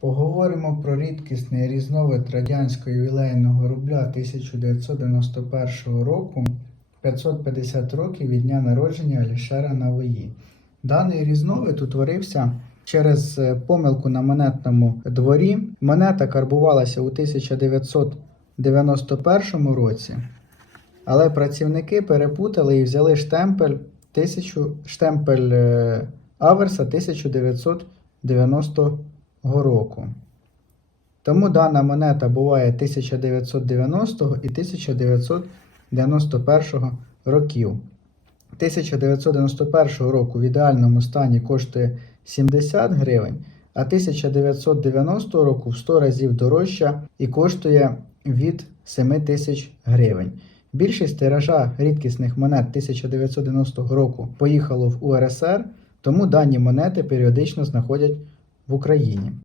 Поговоримо про рідкісний різновид радянського ювілейного рубля 1991 року 550 років від дня народження Алішера Навої. Даний різновид утворився через е, помилку на монетному дворі. Монета карбувалася у 1991 році, але працівники перепутали і взяли штемпель, тисячу, штемпель е, Аверса 1990 року. Тому дана монета буває 1990 і 1991 років. 1991 року в ідеальному стані коштує 70 гривень, а 1990 року в 100 разів дорожча і коштує від 7 тисяч гривень. Більшість тиража рідкісних монет 1990 року поїхало в УРСР, тому дані монети періодично знаходять в Україні.